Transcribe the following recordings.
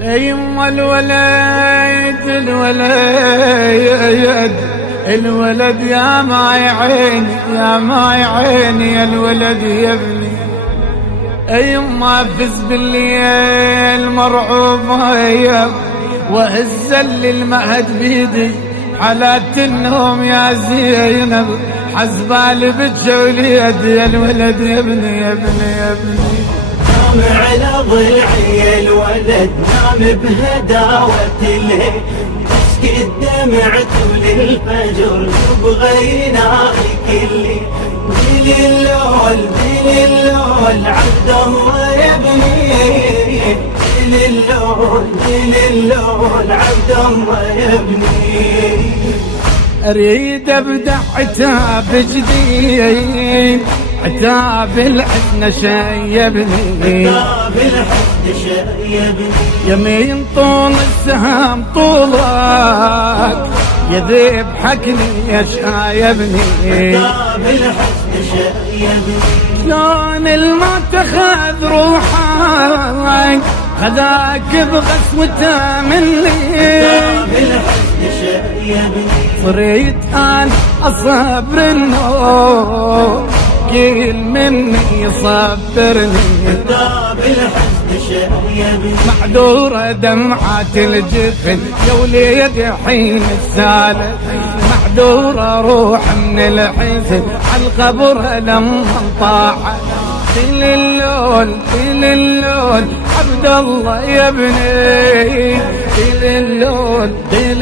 يما الولد الولد يا ماي عيني يا ماي عيني يا الولد يا ابني. يما فز بالليل مرعوبة وهزل المهد بيدي حالات النوم يا زينب حزبال بتجولي يا الولد يا ابني يا ابني يا ابني. نام على ضلعي الولد نام بهداوة الليل تسكي الدمع طول الفجر تبغى يناغي كلي. ديل اللول عبد الله يا ابني ديل اللول عبد الله يا ابني. اريد ابدع عتاب جديد عتاب الحزن شيبني عتاب الحزن شيبني. يمين طول السهم طولك يذيب حكني يا شايبني. عتاب الحزن شيبني. شلون الما تخذ روحك خذاك بغسوته مني. عتاب الحزن شيبني. صريت أنا أصبر النوم كل مني يصبرني. عتاب الحزن شيبني. معذورة دمعات الجفن يا وليد حين السالة معذورة روح من الحزن عالقبر لما طاحت. ديل اللول عبد الله يا ابني ديل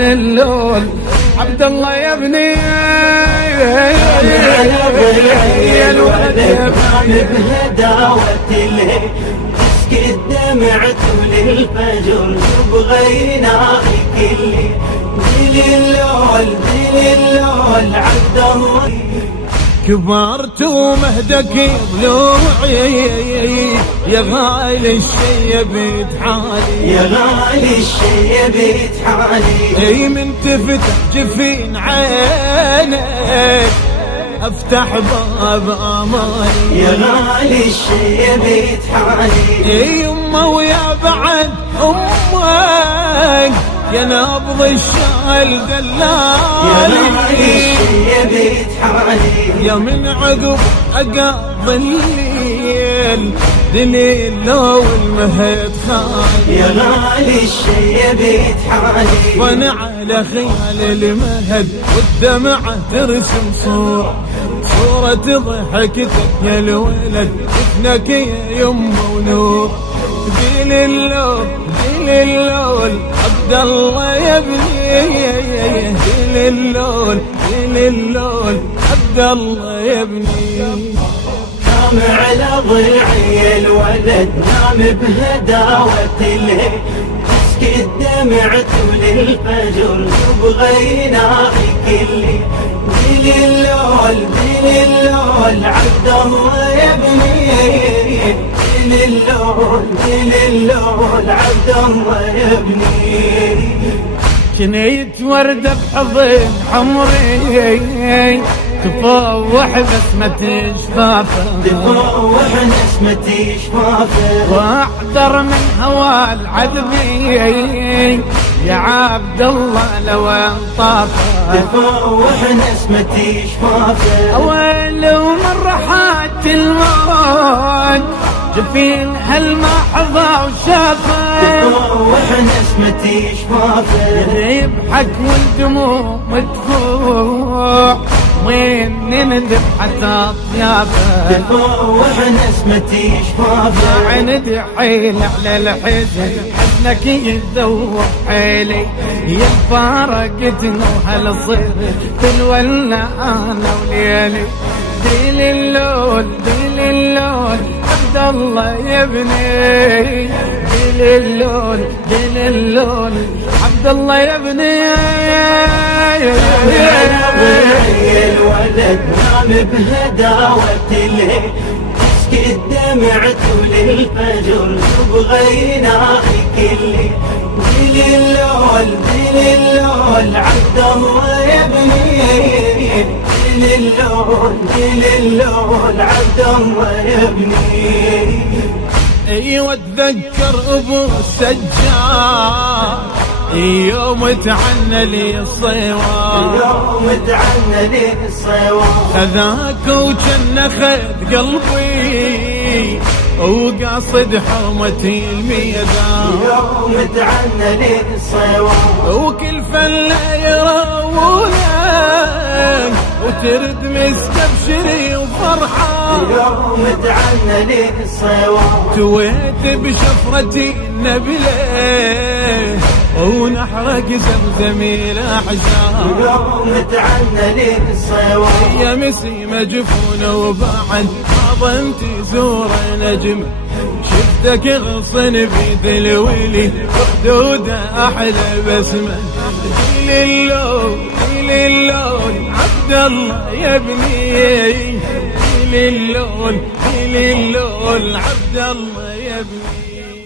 اللول عبد الله يا ابني. يا الولد نام بهداوة الليل تسكي الدمع طول الفجر تبغى يناغي كلي. ديل اللول عبد الله. كبرت ومهدك ضلوعي يا غالي الشيب حالي يا غالي الشيب حالي. اي من تفتح جفين عينك افتح باب اماني. يا غالي الشيب حالي. اي يما ويا بعد امك يا نبض الشال دلالي. يا غالي الشيب حالي. يا من عقب الليل دليل لو المهد خالي. يا غالي الشيب حالي. وانا على خيال المهد والدمعة ترسم صورة ضحكتك يا الولد ابنك يا يمه ونور. ديل اللول عبد الله يا ابني ديل اللول عبد الله يا ابني. نام على ضلعي الولد نام بهداوة الليل تسكي الدمع طول الفجر تبغى يناغي كلي. ديل اللول عبد الله يا ابني ديل اللول عبد الله يا ابني. جنيت وردة بحضن عمري تفوح بسمة شفافه تفوح نسمة شفافه. واحذر من هوى العذبي يا عبد الله لو انطافه. تفوح نسمة شفافه. اول ومن رحات الموت جفين هل ما حظى وشافه. تفوح نسمة شفافه. يضحك والدموع مدفوع وين نندب حتى اطيافه. تفوح نسمة شفافه. عندي حيل على الحزن حزنك يذوق حيلي يا فارقتنا وهل صرت تلولنا انا وليلي. ديل اللول عبد الله يا ابني ديل اللول عبد الله يا ابني. الولد نام بهداوة الليل تسكي الدمع طول الفجر تبغى يناغي كلي. ديل اللول عبد الله يا ابني ديل اللول عبد الله يا ابني. ايوه اتذكر ابو السجاد يوم تعنى لي الصيوان، يوم تعنى لي الصيوان، خذاك وجن خذ قلبي وقاصد حرمتي الميدان، يوم تعنى لي الصيوان، وكل فلا يراونك وترد مستبشري وفرحان، يوم تعنى لي الصيوان، تويت بشفرتي النبلة ونحرق زمزمي الأحزان، يوم تعنى لي الصيوان، يا مسيمة جفونة وبعد حضنتي زور نجم، شفتك غصن بيد الويلي وخدودة أحلى بسمة، ديل اللون عبد الله يا ابني، ديل اللون عبد الله يا ابني.